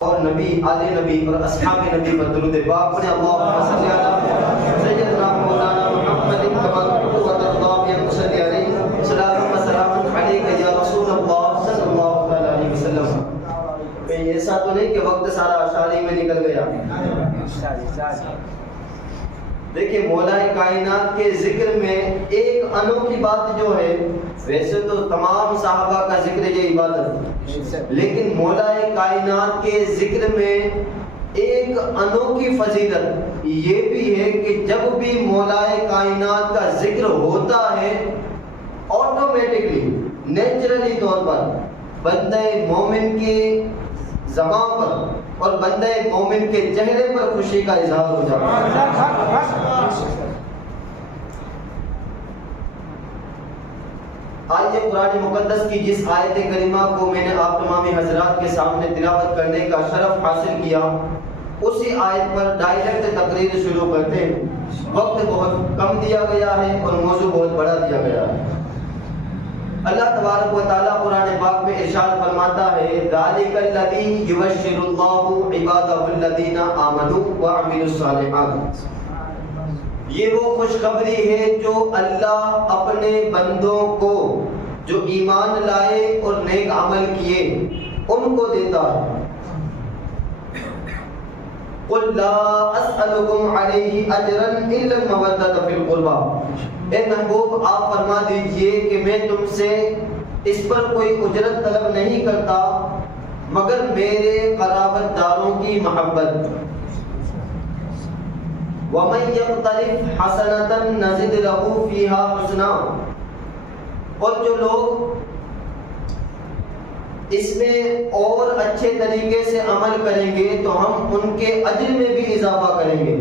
اور نبی آل نبی اور اصحاب نبی پر درود پاک پڑھیں۔ اللہم صلی علی سیدنا مولانا محمد کما تحب و ترضى بأن تصلي عليه صلاة و سلام علیک یا رسول اللہ صلی اللہ علیہ وسلم۔ کہیں ایسا تو نہیں کہ وقت سارا اشعاری میں نکل گیا۔ دیکھیں مولا کائنات کے ذکر میں ایک انوکھی بات جو ہے، ویسے تو تمام صحابہ کا ذکر یہ عبادت، لیکن مولا کائنات کے ذکر میں ایک انوکھی فضیلت یہ بھی ہے کہ جب بھی مولا کائنات کا ذکر ہوتا ہے آٹومیٹکلی نیچرلی طور پر بندہ مومن کے زبان پر اور بندہ مومن کے چہرے پر خوشی کا اظہار ہو جاتا ہے۔ آئیے قرآن مقدس کی جس آیت کریمہ کو میں نے آپ تمام حضرات کے سامنے تلاوت کرنے کا شرف حاصل کیا، اسی آیت پر ڈائریکٹ تقریر شروع کرتے ہیں۔ وقت بہت کم دیا گیا ہے اور موضوع بہت بڑا دیا گیا ہے۔ اللہ تبارک و تعالیٰ قرآن پاک میں ارشاد فرماتا ہے ذَلِكَ الَّذِي يُبَشِّرُ اللَّهُ عِبَادَهُ الَّذِينَ آمَنُوا وَعَمِلُوا الصَّالِحَاتِ۔ یہ وہ خوشخبری ہے جو اللہ اپنے بندوں کو جو ایمان لائے اور نیک عمل کیے ان کو دیتا ہے۔ قُلْ لَا أَسْأَلُكُمْ عَلَيْهِ أَجْرًا إِلَّا الْمَوَدَّةَ فِي الْقُرْبَى۔ اے محبوب آپ فرما دیجئے کہ میں تم سے اس پر کوئی اجرت طلب نہیں کرتا مگر میرے قرابت داروں کی محبت۔ وَمَن يَقْتَرِفْ حَسَنَةً نَزِدْ لَهُ فِيهَا حُسْنًا، اور جو لوگ اس میں اور اچھے طریقے سے عمل کریں گے تو ہم ان کے اجر میں بھی اضافہ کریں گے۔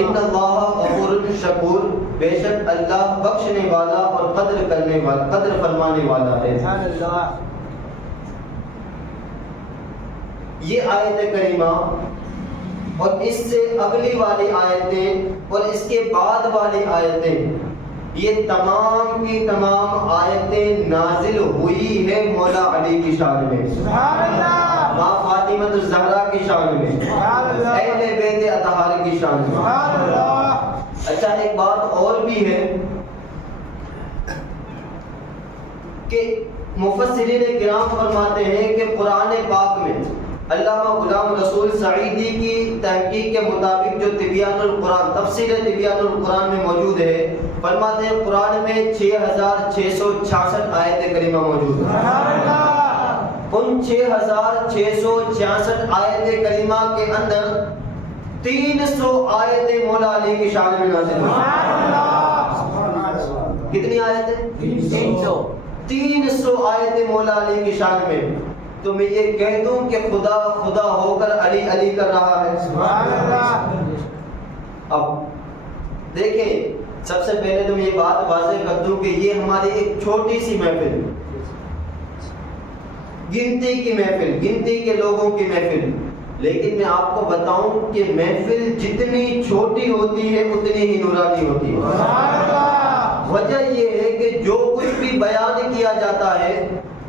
ان اللہ غفور شکور، بے شک اللہ بخشنے والا اور قدر کرنے والا، قدر فرمانے والا ہے۔ یہ آیت کریمہ اور اس سے اگلی والی آیتیں اور اس کے بعد والی آیتیں، یہ تمام کی تمام آیتیں نازل ہوئی ہے مولا علی کی شان میں، ماں فاطمہ الزہرا کی شان میں، اہل بیت اطہار کی شان میں۔ اچھا ایک بات اور بھی ہے کہ مفسرین کرام فرماتے ہیں کہ قرآن پاک میں علامہ غلام رسول سعیدی کی تحقیق کے مطابق جو تبیان القرآن، تفسیر تبیان القرآن میں موجود ہے، فرماتے ہیں قرآن میں 6666 آیت کریمہ موجود ہے۔ ان 6666 آیت کریمہ کے اندر 300 آیتیں مولا علی کی شان میں نازل ہوئی۔ کتنی آیتیں؟ 300 آیتیں مولا علی کی شان میں۔ تو میں یہ کہہ دوں کہ خدا خدا ہو کر علی علی کر رہا ہے۔ اب دیکھیں سب سے پہلے تو میں یہ بات واضح کر دوں کہ یہ ہماری ایک چھوٹی سی محفل، گنتی کی محفل، گنتی کے لوگوں کی محفل، لیکن میں آپ کو بتاؤں کہ محفل جتنی چھوٹی ہوتی ہے اتنی ہی نورانی ہوتی ہے۔ وجہ یہ ہے کہ جو کچھ بھی بیان کیا جاتا ہے،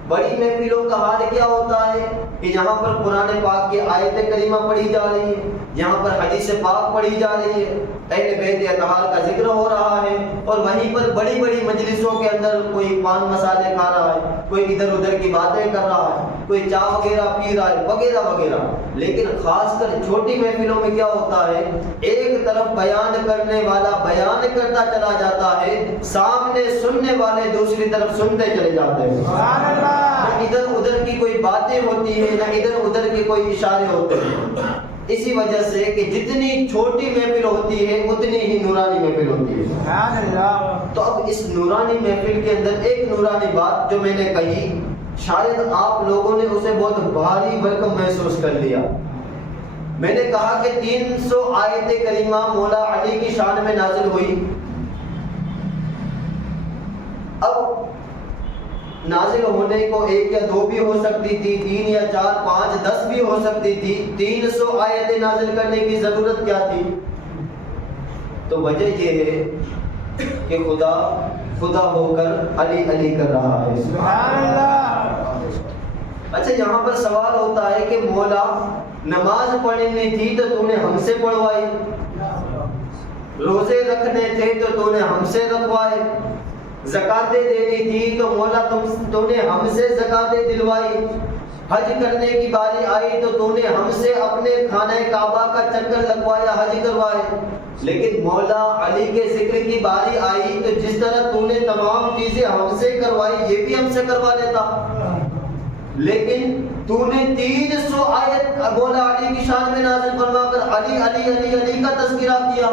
بڑی محفلوں کا حال کیا ہوتا ہے کہ یہاں پر قرآن پاک کی آیت کریمہ پڑھی جا رہی ہے، یہاں پر حدیث پاک پڑھی جا رہی ہے، اہل بیت اطہار کا ذکر ہو رہا ہے، اور وہیں پر بڑی بڑی مجلسوں کے اندر کوئی پان مسالے کھا رہا ہے، کوئی ادھر ادھر کی باتیں کر رہا ہے، کوئی چائے وغیرہ پی رہا ہے، وغیرہ وغیرہ۔ لیکن خاص کر چھوٹی محفلوں میں کیا ہوتا ہے، ایک طرف بیان کرنے والا بیان کرتا چلا جاتا ہے، سامنے سننے والے دوسری طرف سنتے چلے جاتے ہیں۔ نہ ادھر ادھر کی کوئی باتیں ہوتی ہیں، نہ ادھر ادھر کے کوئی اشارے ہوتے ہیں۔ اسی وجہ سے کہ جتنی چھوٹی محفل ہوتی ہے اتنی ہی نورانی محفل ہوتی ہے۔ تو اب اس نورانی محفل کے اندر ایک نورانی بات جو میں نے کہی، شاید آپ لوگوں نے اسے بہت بھاری بھرکم محسوس کر لیا۔ میں نے کہا کہ 300 آیت کریمہ مولا علی کی شان میں نازل ہوئی۔ اب نازل ہونے کو 1 یا 2 بھی ہو سکتی تھی، 3 یا 4 5 10 بھی ہو سکتی تھی، 300 آیتیں نازل کرنے کی ضرورت کیا تھی؟ تو وجہ یہ ہے کہ خدا خدا ہو کر علی علی کر رہا ہے۔ اچھا یہاں پر سوال ہوتا ہے کہ مولا نماز پڑھنی تھی تو تو نے ہم سے پڑھوائی، روزے رکھنے تھے تو نے ہم سے رکھوائے، زکاتیں دینی تھی تو مولا تو نے ہم سے زکاتیں دلوائی، حج کرنے کی باری آئی تو نے ہم سے اپنے خانہ کعبہ کا چکر لگوایا، حج کروائے۔ لیکن مولا علی کے ذکر کی باری آئی تو جس طرح تو نے تمام چیزیں ہم سے کروائی یہ بھی ہم سے کروا لیتا، لیکن تو نے 300 آیت مولا علی کی شان میں نازل فرما کر علی علی علی علی کا تذکرہ کیا،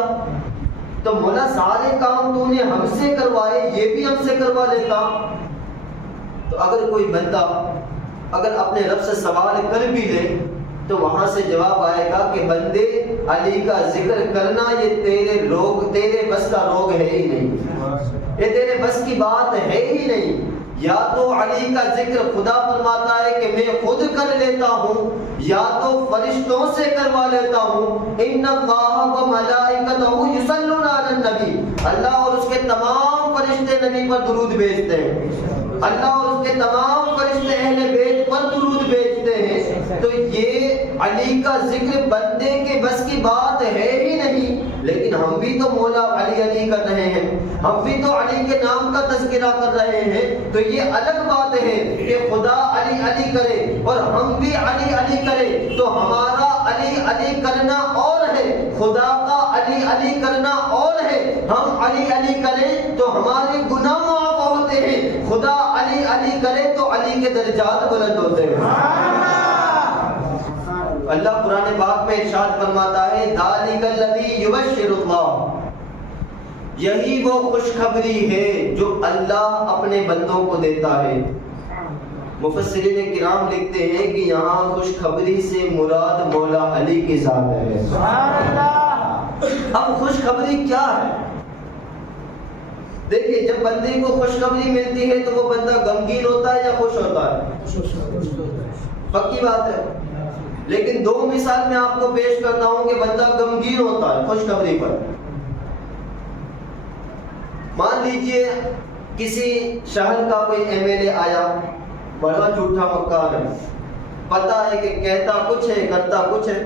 تو مولا سارے کام تو نے ہم سے کروائے یہ بھی ہم سے کروا لیتا۔ تو اگر کوئی بندہ اگر اپنے رب سے سوال کر بھی لے تو وہاں سے جواب آئے گا کہ بندے علی کا ذکر کرنا یہ تیرے بس کا روگ ہے ہی نہیں، یہ تیرے بس کی بات ہے ہی نہیں۔ یا تو علی کا ذکر خدا فرماتا ہے کہ میں خود کر لیتا ہوں، یا تو فرشتوں سے کروا لیتا ہوں۔ ان اللہ و ملائکتہ یصلون علی النبی، اللہ اور اس کے تمام فرشتے نبی پر درود بھیجتے ہیں، اللہ اور اس کے تمام فرشتے اہل بیت پر درود بھیجتے ہیں۔ تو یہ علی کا ذکر بندے کے بس کی بات ہے ہی نہیں، لیکن ہم بھی تو مولا علی علی کر رہے ہیں، ہم بھی تو علی کے نام کا تذکرہ کر رہے ہیں۔ تو یہ الگ بات ہے کہ خدا علی علی کرے اور ہم بھی علی علی کریں، تو ہمارا علی علی کرنا اور ہے، خدا کا علی علی کرنا اور ہے۔ ہم علی علی کریں تو ہمارے گناہ معاف ہوتے ہیں، خدا علی علی کرے تو علی کے درجات بلند ہوتے ہیں۔ اللہ قرآن پاک میں ارشاد فرماتا ہے ذالک الذی یبشر اللہ، یہی وہ خوشخبری ہے جو اللہ اپنے بندوں کو دیتا ہے۔ مفسرین کرام لکھتے ہیں کہ یہاں خوشخبری سے مراد مولا علی کی ذات ہے۔ اب خوشخبری کیا ہے؟ دیکھیے جب بندے کو خوشخبری ملتی ہے تو وہ بندہ غمگین ہوتا ہے یا خوش ہوتا ہے؟ پکی بات ہے۔ لیکن دو مثال میں آپ کو پیش کرتا ہوں کہ بندہ غمگین ہوتا ہے خوشخبری پر۔ مان لیجئے کسی شہر کا کوئی ایم ایل اے آیا، بڑا جھوٹا مکار ہے، پتا ہے کہ کہتا کچھ ہے کرتا کچھ ہے،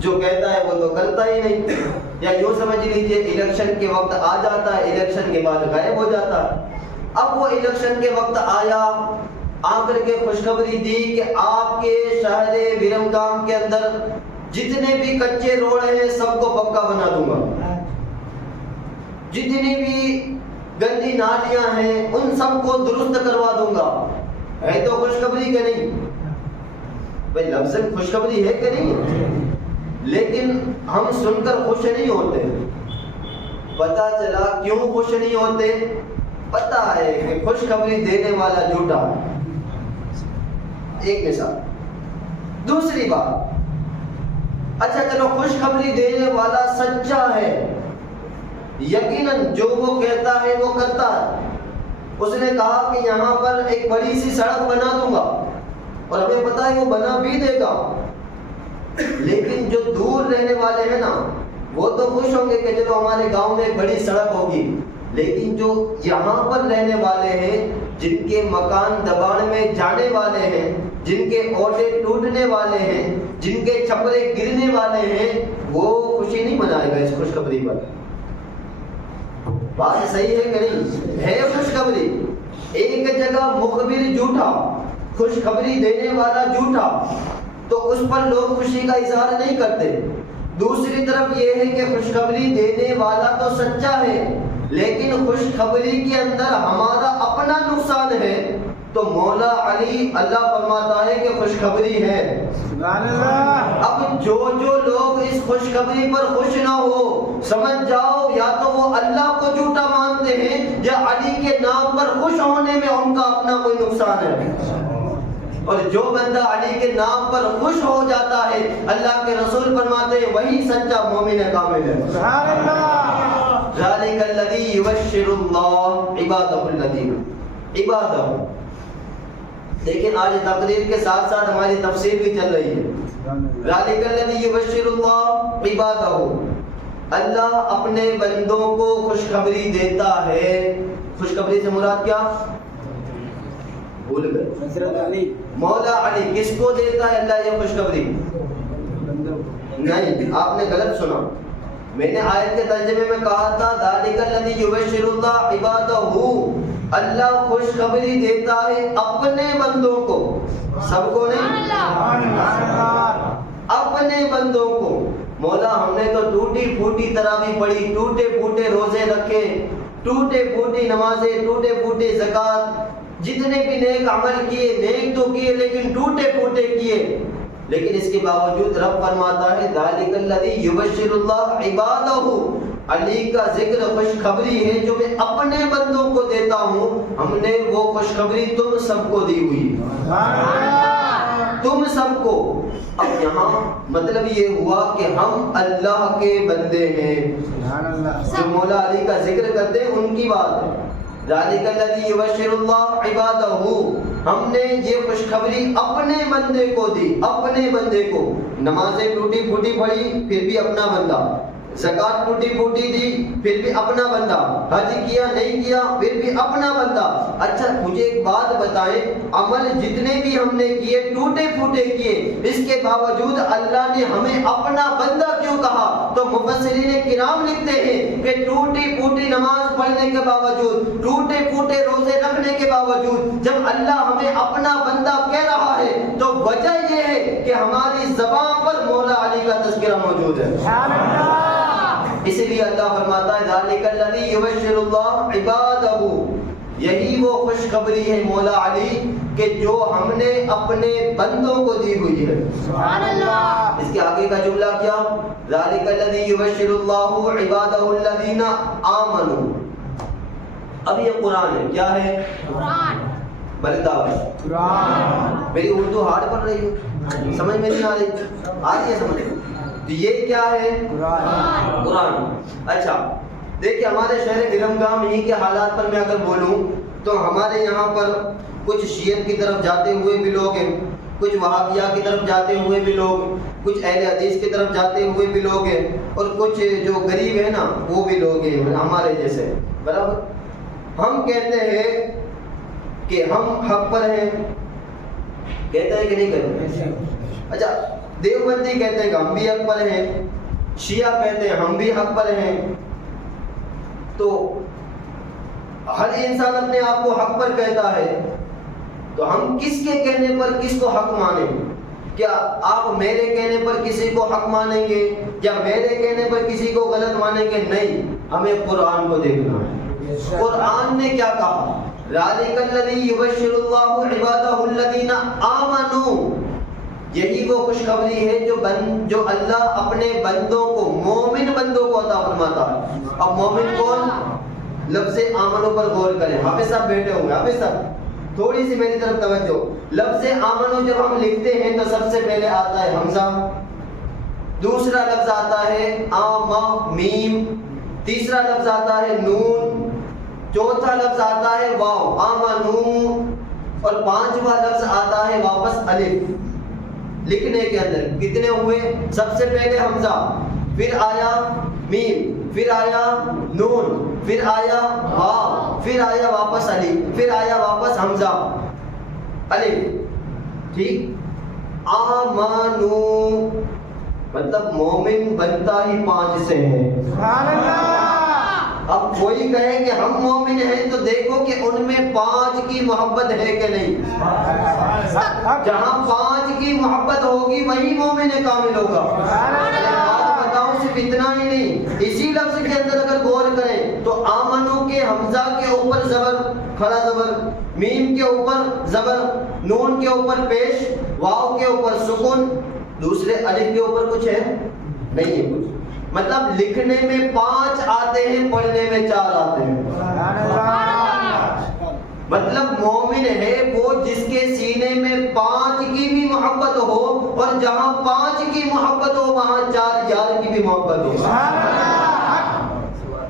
جو کہتا ہے وہ تو کرتا ہی نہیں، یا یوں سمجھ لیجئے الیکشن کے وقت آ جاتا ہے، الیکشن کے بعد غائب ہو جاتا ہے۔ اب وہ الیکشن کے وقت آیا، آ کر کے خوشخبری دی کہ آپ کے شہر ویرمگام کے اندر جتنے بھی کچے روڈ ہیں سب کو پکا بنا دوں گا، جتنی بھی گندی نالیاں ہیں ان سب کو درست کروا دوں گا۔ ہے تو خوشخبری کہ نہیں؟ بھائی لفظ خوشخبری ہے کہ نہیں؟ لیکن ہم سن کر خوش نہیں ہوتے۔ پتا چلا کیوں خوش نہیں ہوتے؟ پتا ہے کہ خوشخبری دینے والا جھوٹا ہے۔ ایک مثال۔ دوسری بات، اچھا چلو خوشخبری دینے والا سچا ہے، یقیناً جو وہ کہتا ہے وہ کرتا ہے۔ اس نے کہا کہ یہاں پر ایک بڑی سی سڑک بنا دوں گا، اور ہمیں پتا ہے وہ بنا بھی دے گا، لیکن جو دور رہنے والے ہیں نا وہ تو خوش ہوں گے کہ چلو ہمارے گاؤں میں ایک بڑی سڑک ہوگی، لیکن جو یہاں پر رہنے والے ہیں، جن کے مکان دباڑ میں جانے والے ہیں، جن کے اوٹے ٹوٹنے والے ہیں، جن کے چھپرے گرنے والے ہیں، وہ خوشی نہیں منائے گا اس خوشخبری پر۔ بات صحیح ہے کہ نہیں؟ ہے خوشخبری، ایک جگہ مخبر جھوٹا، خوشخبری دینے والا جھوٹا، تو اس پر لوگ خوشی کا اظہار نہیں کرتے۔ دوسری طرف یہ ہے کہ خوشخبری دینے والا تو سچا ہے، لیکن خوشخبری کے اندر ہمارا اپنا نقصان ہے، تو مولا علی اللہ فرماتا ہے کہ خوشخبری ہے۔ اب جو لوگ اس خوشخبری پر خوش نہ ہو، سمجھ جاؤ یا تو وہ اللہ کو جھوٹا مانتے ہیں یا علی کے نام پر خوش ہونے میں ان کا اپنا کوئی نقصان ہے۔ اور جو بندہ علی کے نام پر خوش ہو جاتا ہے، اللہ کے رسول فرماتے ہیں وہی سچا مومن کامل ہے۔ سبحان اللہ۔ ذالک الذی یبشر اللہ عبادہ الذین عبادہ۔ لیکن آج تقریر کے ساتھ ساتھ ہماری تفسیر بھی چل رہی ہے۔ ذالک الذی یبشر اللہ عبادہ، اللہ اپنے بندوں کو خوشخبری دیتا ہے۔ خوشخبری سے مراد کیا؟ بھول گئے. حضرت علی. مولا علی کس کو دیتا ہے اللہ یہ خوشخبری؟ نہیں، آپ نے غلط سنا. میں نے آیت کے ترجمے میں کہا تھا ذالک الذی یبشر اللہ عبادہ، اللہ خوشخبری دیتا ہے اپنے بندوں کو، سب کو نہیں، اپنے بندوں کو. مولا ہم نے تو ٹوٹی پھوٹی تراویح پڑھی، ٹوٹے پھوٹے روزے رکھے، ٹوٹے پھوٹی نمازیں، ٹوٹے پھوٹے زکوٰۃ، جتنے بھی نیک عمل کیے، نیک تو کیے لیکن ٹوٹے پھوٹے کیے، لیکن اس کے باوجود رب فرماتا ہے ذالک الذی یبشر اللہ عبادہ، علی کا ذکر خوشخبری ہے جو میں اپنے بندوں کو دیتا ہوں. ہم نے وہ خوشخبری تم سب کو دی ہوئی، تم سب کو. اب یہاں مطلب یہ ہوا کہ ہم اللہ کے بندے ہیں. جو مولا علی کا ذکر کرتے ہیں ان کی بات ہے. ذالک الذی یبشر اللہ عبادہ، ہم نے یہ خوشخبری اپنے بندے کو دی، اپنے بندے کو. نمازیں ٹوٹی پھوٹی پڑھی پھر بھی اپنا بندہ، زکوٰۃ ٹوٹی پھوٹی دی پھر بھی اپنا بندہ، حج کیا نہیں کیا پھر بھی اپنا بندہ. اچھا مجھے ایک بات بتائیں، عمل جتنے بھی ہم نے کیے ٹوٹے پھوٹے کیے، اس کے باوجود اللہ نے ہمیں اپنا بندہ کیوں کہا؟ تو مفسرین کرام لکھتے ہیں کہ ٹوٹی پھوٹی نماز پڑھنے کے باوجود، ٹوٹے پھوٹے روزے رکھنے کے باوجود جب اللہ ہمیں اپنا بندہ کہہ رہا ہے تو وجہ یہ ہے کہ ہماری زبان پر مولا علی کا تذکرہ موجود ہے. اسی لیے اللہ فرماتا ہے ذالک الذی یبشر اللہ عبادہ، یہی وہ خوشخبری ہے مولا علی کہ جو ہم نے اپنے بندوں کو دی ہوئی ہے. سبحان اللہ. اس کے آگے کا جملہ کیا؟ ذالک الذی یبشر اللہ عبادہ الذین آمنوا. اب یہ قرآن ہے، کیا ہے؟ قرآن. بلداوش قرآن. میری اردو ہارڈ پڑھ رہی ہے، سمجھ میں نہیں آ رہی ہے سمجھ؟ تو یہ کیا ہے؟ قرآن. قرآن. اچھا دیکھیں ہمارے شہر برہمگام ہی کے حالات پر میں اگر بولوں تو ہمارے یہاں پر کچھ شیعت کی طرف جاتے ہوئے بھی لوگ ہیں، کچھ وہابیہ کی طرف جاتے ہوئے بھی لوگ، کچھ اہل حدیث کی طرف جاتے ہوئے بھی لوگ ہیں، اور کچھ جو غریب ہیں نا وہ بھی لوگ ہیں ہمارے جیسے. برابر. ہم کہتے ہیں کہ ہم حق پر ہیں، کہتے ہیں کہ نہیں کہتے؟ اچھا دیوبندی کہتے ہیں کہ ہم بھی حق پر ہیں، شیعہ کہتے ہیں ہم بھی حق پر ہیں. تو ہر انسان اپنے آپ کو حق پر کہتا ہے، تو ہم کس کے کہنے پر کس کو حق مانیں؟ کیا آپ میرے کہنے پر کسی کو حق مانیں گے یا میرے کہنے پر کسی کو غلط مانیں گے؟ نہیں، ہمیں قرآن کو دیکھنا ہے. قرآن نے کیا کہا؟ ذالک الذی یبشر اللہ عبادہ الذین آمنوا، یہی وہ خوشخبری ہے جو اللہ اپنے بندوں کو، مومن بندوں کو عطا فرماتا ہے. اب مومن کون؟ لفظ آمنو پر غور کریں. حافظ صاحب بیٹھے ہوں گے، حافظ صاحب تھوڑی سی میری طرف توجہ. لفظ آمنو جب ہم لکھتے ہیں تو سب سے پہلے آتا ہے حمزہ، دوسرا لفظ آتا ہے آما میم، تیسرا لفظ آتا ہے نون، چوتھا لفظ آتا ہے واو آمنو، اور پانچواں لفظ آتا ہے واپس الف. لکھنے کے اندر کتنے ہوئے؟ سب سے پہلے حمزہ، پھر آیا میم، پھر آیا نون، پھر آیا واو، پھر آیا واپس الف، پھر آیا واپس حمزہ الف. ٹھیک. آمنو مطلب مومن بنتا ہی 5 سے ہے. سبحان اللہ. اب کوئی کہے کہ ہم مومن ہیں تو دیکھو کہ ان میں 5 کی محبت ہے کہ نہیں. جہاں 5 کی محبت ہوگی وہی مومن کامل ہوگا. بات بتاؤں صرف اتنا ہی نہیں، اسی لفظ کے اندر اگر غور کریں تو آمنو کے حمزہ کے اوپر زبر، کھڑا زبر، میم کے اوپر زبر، نون کے اوپر پیش، واو کے اوپر سکون، دوسرے الف کے اوپر کچھ ہے نہیں ہے کچھ. مطلب لکھنے میں 5 آتے ہیں، پڑھنے میں 4 آتے ہیں. مطلب مومن ہے وہ جس کے سینے میں 5 کی بھی محبت ہو، اور جہاں 5 کی محبت ہو وہاں 4 یار کی بھی محبت ہو.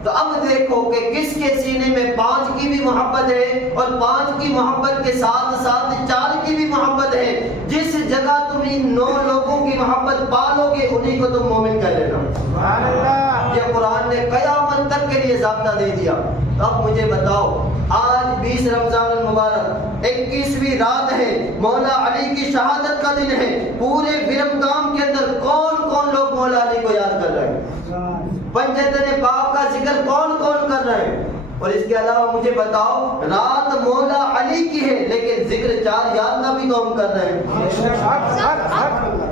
تو اب دیکھو کہ کس کے سینے میں 5 کی بھی محبت ہے اور 5 کی محبت کے ساتھ ساتھ 4 کی بھی محبت ہے. جس جگہ تم ان 9 لوگوں کی محبت پالو گے انہیں کو تم مومن کہہ لینا. یہ قرآن نے قیامت تک کے لیے ضابطہ دے دیا. اب مجھے بتاؤ آج 20 رمضان المبارک 21ویں رات ہے، مولا علی کی شہادت کا دن ہے. پورے برمگام کے اندر کون کون لوگ مولا علی کو یاد کر رہے ہیں؟ پنجتن پاک کا ذکر کون کون کر رہے ہیں؟ اور اس کے علاوہ مجھے بتاؤ، رات مولا علی کی ہے لیکن ذکر 4 یار کا بھی تو ہم کر رہے ہیں.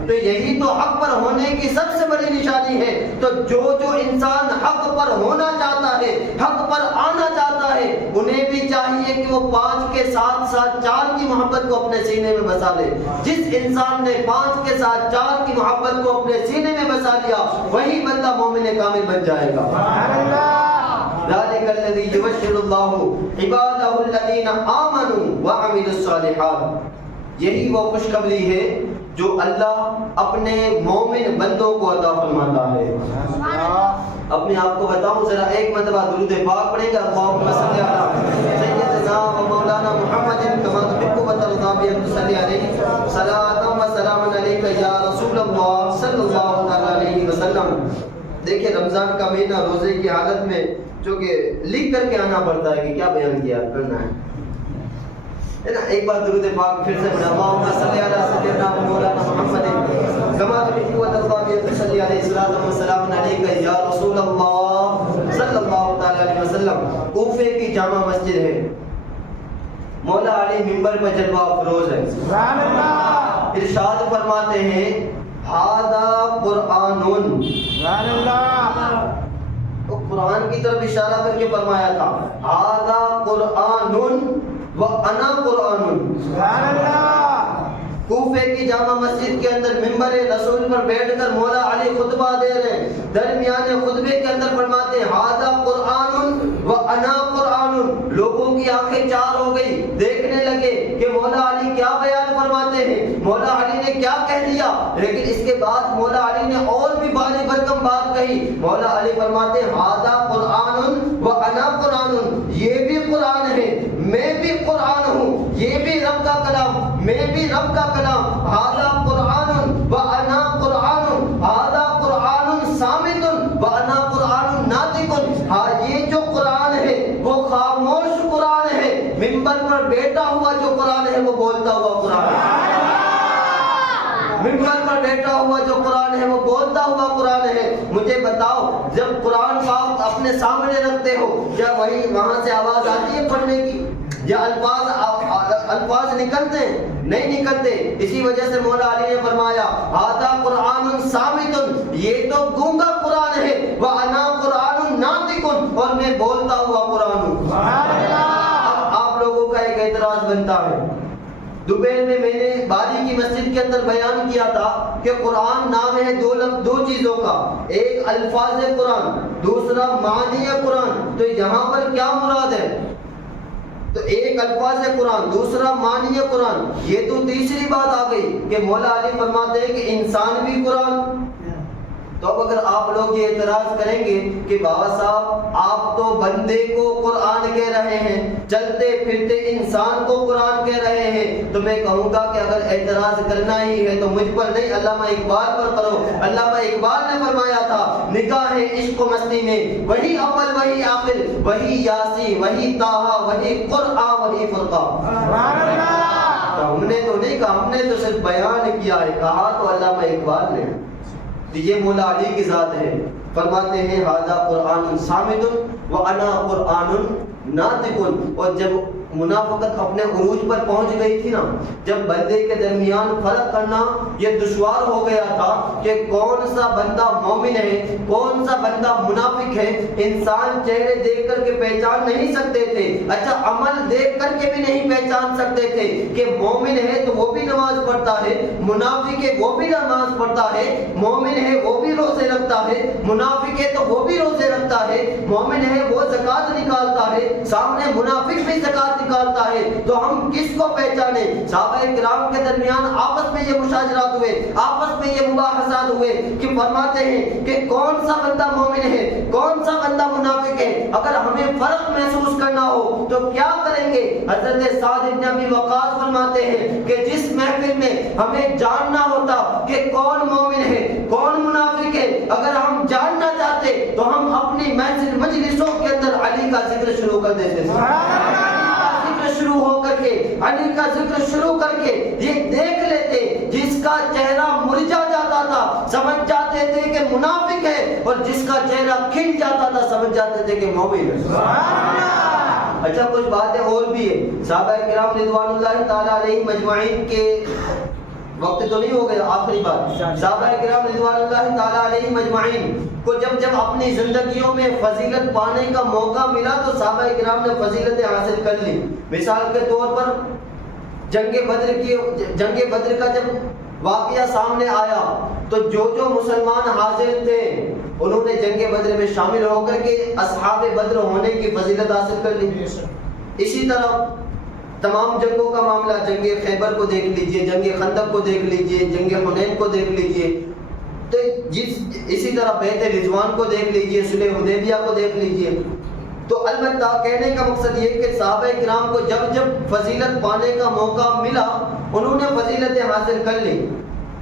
تو یہی تو حق پر ہونے کی سب سے بڑی نشانی ہے. تو جو انسان حق پر ہونا چاہتا ہے، حق پر آنا چاہتا ہے، انہیں بھی چاہیے کہ وہ 5 کے ساتھ ساتھ 4 کی محبت کو اپنے سینے میں بسا لے. جس انسان نے 5 کے ساتھ 4 کی محبت کو اپنے سینے میں بسا لیا، وہی بندہ مومن کامل بن جائے گا. ذالک الذی یبشر اللہ عبادہ الذین آمنوا وعملوا الصالحات. یہی وہ خوشخبری ہے جو اللہ اپنے مومن بندوں کو عطا فرماتا ہے. اپنے آپ کو بتاؤں، ذرا ایک مرتبہ درود پاک پڑھیں گے. اللہم صلی علی سیدنا و مولانا محمد کما تحب و ترضی بأن تصلی علیہ صلاۃ و سلام علیک یا رسول اللہ صلی اللہ تعالی علیہ وسلم. دیکھیں رمضان کا مہینہ روزے کی حالت میں جو کہ لکھ کر کے آنا پڑتا ہے کہ کیا بیان کیا کرنا ہے نا. ایک بار درود پاک پھر سے پڑھیں. اللہم صلی علی سیدنا و مولانا محمد کما تحب و ترضی بأن تصلی علیہ صلاۃ و سلام علیک یا رسول اللہ صلی اللہ تعالی علیہ وسلم. کوفے کی جامع مسجد ہے، مولا علی منبر پر جلوہ افروز ہے. سبحان اللہ. ارشاد فرماتے ہیں ھذا قرآن. سبحان اللہ. تو قرآن کی طرف اشارہ کر کے فرمایا تھا ھذا قرآن وانا قرآن. سبحان اللہ. کوفے کی جامع مسجد کے اندر منبر رسول پر بیٹھ کر مولا علی خطبہ دے رہے ہیں. درمیان خطبے کے اندر فرماتے ہیں ھذا قرآن وانا قرآن. لوگوں کی آنکھیں چار ہو گئی، دیکھنے لگے کہ مولا علی کیا بیان فرماتے ہیں، مولا علی نے کیا کہہ دیا. لیکن اس کے بعد مولا علی نے اور بھی بھاری بھرکم بات کہی. مولا علی فرماتے ہیں ھذا قرآن وانا قرآن. یہ بھی قرآن ہے، میں بھی قرآن ہوں. یہ بھی رب کا کلام، میں بھی رب کا کلام. ھذا قرآن وانا قرآن. ھذا قرآن صامت وانا قرآن ناطق. ہاں یہ جو قرآن ہے وہ خاموش قرآن ہے، منبر پر بیٹھا ہوا جو قرآن ہے وہ بولتا ہوا قرآن ہے. منبر پر بیٹھا ہوا جو قرآن ہے وہ بولتا ہوا قرآن ہے. مجھے بتاؤ، جب قرآن پاک اپنے سامنے رکھتے ہو، کیا وہی وہاں سے آواز آتی ہے پڑھنے کی، یا الفاظ نکلتے ہیں؟ نہیں نکلتے. اسی وجہ سے مولا علی نے فرمایا ھذا قرآن صامت. یہ تو گونگا قرآن ہے. وانا قرآن ناطق. اور میں بولتا ہوا قرآن ہوں. اب آپ لوگوں کا ایک اعتراض بنتا ہے. دوپہر میں نے باری کی مسجد کے اندر بیان کیا تھا کہ قرآن نام ہے دو چیزوں کا، ایک الفاظ قرآن، دوسرا معنی قرآن. تو یہاں پر کیا مراد ہے؟ تو ایک الفاظ قرآن، دوسرا معنی قرآن. یہ تو تیسری بات آ گئی کہ مولا علی فرماتے ہیں کہ انسان بھی قرآن. تو اب اگر آپ لوگ یہ اعتراض کریں گے کہ بابا صاحب آپ تو بندے کو قرآن کہہ رہے ہیں، چلتے پھرتے انسان کو قرآن کہہ رہے ہیں، تو میں کہوں گا کہ اگر اعتراض کرنا ہی ہے تو مجھ پر نہیں، علامہ اقبال پر کرو. علامہ اقبال نے فرمایا تھا نگاہ عشق و مستی میں وہی اول وہی آخر، وہی یاسی وہی طٰہٰ وہی قرآن وہی فرقان. تو ہم نے تو نہیں کہا، ہم نے تو صرف بیان کیا ہے. کہا تو علامہ اقبال نے. یہ مولا علی کی ذات ہے. فرماتے ہیں ھذا قرآن صامت وانا قرآن ناطق. اور جب منافقت اپنے عروج پر پہنچ گئی تھی نا، جب بندے کے درمیان فرق کرنا یہ دشوار ہو گیا تھا کہ کون سا بندہ مومن ہے کون سا بندہ منافق ہے. انسان چہرے دیکھ کر کے پہچان نہیں سکتے تھے، اچھا عمل دیکھ کر کے بھی نہیں پہچان سکتے تھے کہ مومن ہے تو وہ بھی نماز پڑھتا ہے، منافق ہے وہ بھی نماز پڑھتا ہے، مومن ہے وہ بھی روزے رکھتا ہے، منافق ہے تو وہ بھی روزے رکھتا ہے، مومن ہے وہ زکوٰۃ نکالتا ہے، سامنے منافق بھی زکوٰۃ نکالتا ہے. تو ہم کس کو پہچانے؟ صحابہ کرام کے درمیان آپس میں یہ مشاجرات ہوئے، آپس میں یہ مباحثات ہوئے کہ فرماتے ہیں کہ کون سا بندہ مومن ہے کون سا بندہ منافق ہے. اگر ہمیں فرق محسوس کرنا ہو تو کیا کریں گے؟ حضرت سعد بن ابی وقاص فرماتے ہیں کہ جس محفل میں ہمیں جاننا ہوتا کہ کون مومن ہے کون منافق ہے، اگر ہم جاننا چاہتے تو ہم اپنی مجلسوں کے اندر علی کا ذکر شروع کر دیتے تھے. شروع ہو کر کے علی کا ذکر شروع کر کے یہ دیکھ لیتے جس کا چہرہ مرجھا جاتا تھا سمجھ جاتے تھے کہ منافق ہے، اور جس کا چہرہ کھل جاتا تھا سمجھ جاتے تھے کہ مومن ہے۔ اچھا کچھ باتیں اور بھی ہیں۔ صحابہ کرام رضوان اللہ تعالی علیہ مجمعین کے وقت تو نہیں ہو گیا، آخری بات، صحابہ کرام رضوان اللہ تعالی علیہ مجمعین کو جب اپنی زندگیوں میں فضیلت پانے کا موقع ملا تو صحابہ کرام نے فضیلتیں حاصل کر لی۔ مثال کے طور پر جنگ بدر کا جب واقعہ سامنے آیا تو جو مسلمان حاضر تھے انہوں نے جنگ بدر میں شامل ہو کر کے اصحاب بدر ہونے کی فضیلت حاصل کر لی۔ اسی طرح تمام جنگوں کا معاملہ، جنگ خیبر کو دیکھ لیجئے، جنگ خندق کو دیکھ لیجئے، جنگ حنین کو دیکھ لیجئے، تو اسی طرح بیعت رضوان کو دیکھ لیجئے، صلح حدیبیہ کو دیکھ لیجئے۔ تو البتہ کہنے کا مقصد یہ کہ صحابہ کرام کو جب فضیلت پانے کا موقع ملا انہوں نے فضیلتیں حاصل کر لی۔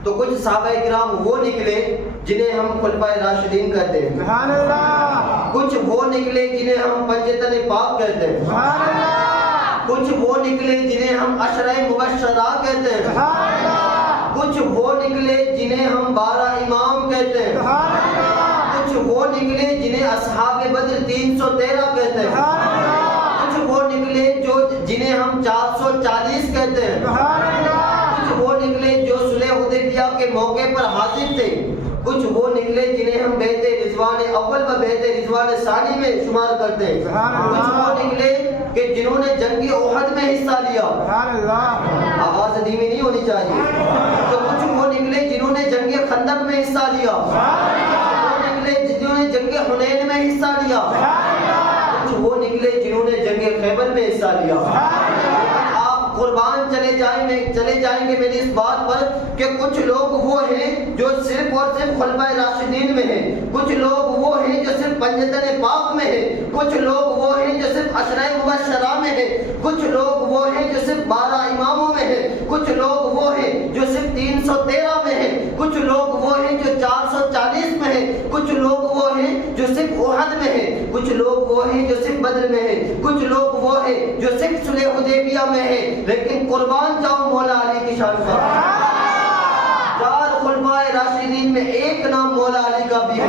تو کچھ صحابہ کرام وہ نکلے جنہیں ہم خلفائے راشدین کہتے ہیں، سبحان اللہ۔ کچھ وہ نکلے جنہیں ہم پنجتن پاک کہتے ہیں، سبحان اللہ۔ کچھ وہ نکلے جنہیں ہم عشرہ مبشرہ کہتے ہیں، سبحان اللہ۔ کچھ وہ نکلے جنہیں ہم 12 امام کہتے ہیں، سبحان اللہ۔ کچھ وہ نکلے جنہیں اصحاب بدر 313 کہتے ہیں، سبحان اللہ۔ کچھ وہ نکلے جنہیں ہم 440 کہتے ہیں، سبحان اللہ۔ کچھ وہ نکلے جو صلح حدیبیہ کے موقع پر حاضر تھے، کچھ وہ نکلے جنہیں ہم بیعت رضوان اول و بیعت رضوان ثانی میں شمار کرتے ہیں، کچھ وہ نکلے کہ جنہوں نے جنگ احد میں حصہ لیا، آواز دھیمی نہیں ہونی چاہیے، تو کچھ وہ نکلے جنہوں نے جنگ خندق میں حصہ لیا، وہ نکلے جنہوں نے جنگ حنین میں حصہ لیا، کچھ وہ نکلے جنہوں نے جنگ خیبر میں حصہ لیا۔ قربان چلے جائیں گے میری اس بات پر کہ کچھ لوگ وہ ہیں جو صرف اور صرف خلفائے راشدین میں ہیں، کچھ لوگ وہ ہیں جو صرف پنجتن پاک میں ہیں، کچھ لوگ وہ ہیں جو صرف عشرہ مبشرہ میں ہیں، کچھ لوگ وہ ہیں جو صرف 12 اماموں میں ہیں، کچھ لوگ وہ ہیں جو صرف 313 میں ہیں، کچھ لوگ وہ ہیں جو 440 میں ہیں، کچھ لوگ وہ ہیں جو صرف احد میں ہیں، کچھ لوگ وہ ہیں جو صرف بدر میں ہیں، کچھ لوگ وہ ہیں جو صرف صلح حدیبیہ میں ہیں۔ لیکن قربان جاؤں مولا علی کی شان پر، 4 خلفائے راشدین میں ایک نام مولا علی کا بھی ہے،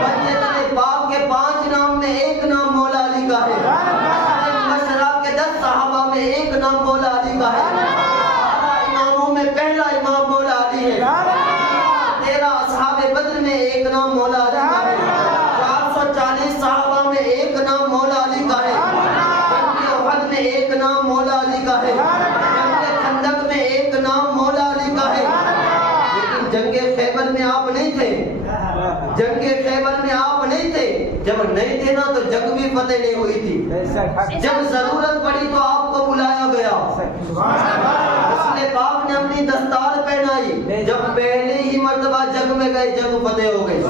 پنجتن پاک کے 5 نام میں ایک نام مولا علی کا ہے، مشرا کے 10 صحابہ میں ایک نام مولا علی کا ہے، 12 اماموں میں پہلا امام مولا علی ہے، 13 اصحاب بدر میں ایک نام مولا علی کا ہے، 440 صحابہ میں ایک نام مولا علی کا ہے، میں ایک نام مولا علی کا ہے، جنگ خندق میں ایک نام مولا علی کا ہے، لیکن جنگ خیبر میں آپ نہیں تھے، جنگ خیبر میں آپ نہیں تھے، جب نہیں تھے نا تو جنگ بھی فتح نہیں ہوئی تھی، جب ضرورت پڑی تو آپ کو بلایا گیا، رسول پاک نے اپنی دستار پہنائی، جب پہلے ہی مرتبہ جنگ میں گئے جنگ فتح ہو گئی،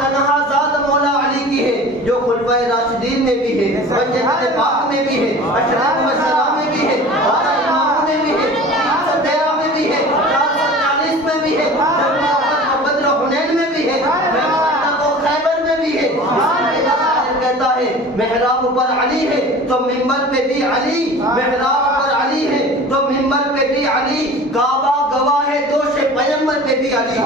تنہا ذات مولا علی کی ہے جو خلفائے راشدین میں بھی ہے، پنجتن پاک میں بھی ہے، عشرہ مبشرہ میں بھی ہے، 12 اماموں میں بھی ہے، 313 میں بھی ہے، 440 میں بھی ہے، جنگ احد بدر حنین میں بھی ہے، خندق و خیبر میں بھی ہے۔ کہتا ہے محراب پر علی ہے تو منبر پہ بھی علی، محراب پر علی ہے تو منبر پہ بھی علی، کعبہ گواہ ہے دوش پیغمبر پہ بھی علی،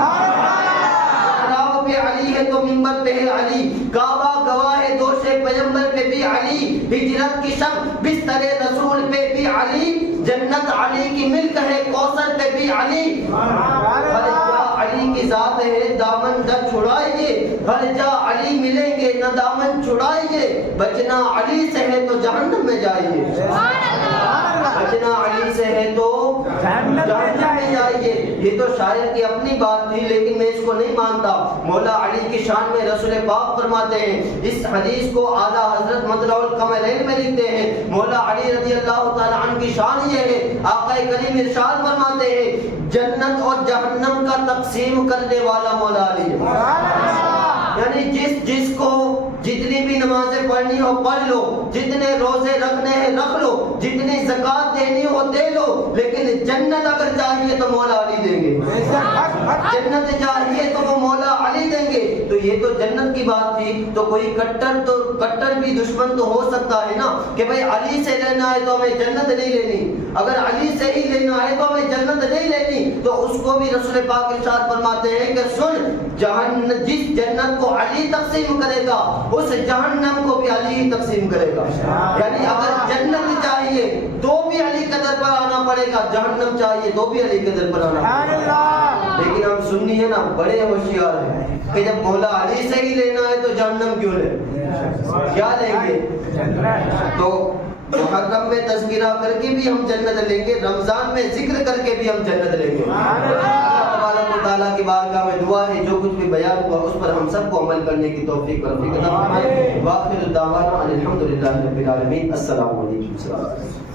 علی ہے تو منبر پہ ہے علی، کعبہ گواہ ہے دوش پیغمبر پہ بھی علی، ہجرت کی شب بستر رسول پہ بھی علی، جنت علی کی ملک ہے کوثر پہ بھی علی، ہر جا علی کی ذات ہے دامن نہ چھڑائیے، ہر جا علی ملیں گے نہ دامن چھڑائیے، بچنا علی سے ہے تو جہنم میں جائیے، بچنا علی سے ہے تو جہنم میں جائیے۔ یہ تو شاعر کی اپنی بات تھی لیکن میں اس کو نہیں مانتا۔ مولا علی کی شان میں رسول پاک فرماتے ہیں، اس حدیث کو اعلیٰ حضرت مطلع القمرین میں لکھتے ہیں، مولا علی رضی اللہ تعالیٰ عنہ کی شان یہ ہے، آقا کریم ارشاد فرماتے ہیں جنت اور جہنم کا تقسیم کرنے والا مولا علی ہے، یعنی جس کو جتنی بھی نمازیں پڑھنی ہو پڑھ لو، جتنے روزے رکھنے ہیں رکھ لو، جتنی زکوٰۃ دینی ہو دے لو، لیکن جنت اگر چاہیے تو مولا علی دیں گے، جنت چاہیے تو وہ مولا علی دیں گے۔ تو یہ تو جنت کی بات تھی، تو کوئی کٹر بھی دشمن تو ہو سکتا ہے نا کہ بھائی علی سے لینا ہے تو ہمیں جنت نہیں لینی، اگر علی سے ہی لینا ہے تو ہمیں جنت نہیں لینی، تو اس کو بھی رسول پاک ارشاد فرماتے ہیں کہ سن، جس جنت کو علی تقسیم کرے گا اس جہنم کو بھی علی ہی تقسیم کرے گا۔ یعنی اگر جنت چاہیے تو بھی علی کے در پر آنا پڑے گا، جہنم چاہیے تو بھی علی کے در پر آنا پڑے گا۔ لیکن ہم سنی ہے نا بڑے ہوشیار ہیں کہ جب مولا علی سے ہی لینا ہے تو جہنم کیوں لیں، کیا لیں گے؟ تو محرم میں تذکرہ کر کے بھی ہم جنت لیں گے، رمضان میں ذکر کر کے بھی ہم جنت لیں گے۔ اللہ تبارک و تعالیٰ کی بارگاہ میں دعا ہے جو کچھ بھی بیان ہوا اس پر ہم سب کو عمل کرنے کی توفیق عطا فرمائے۔ وآخر دعوانا ان الحمد للہ رب العالمین۔ السلام علیکم۔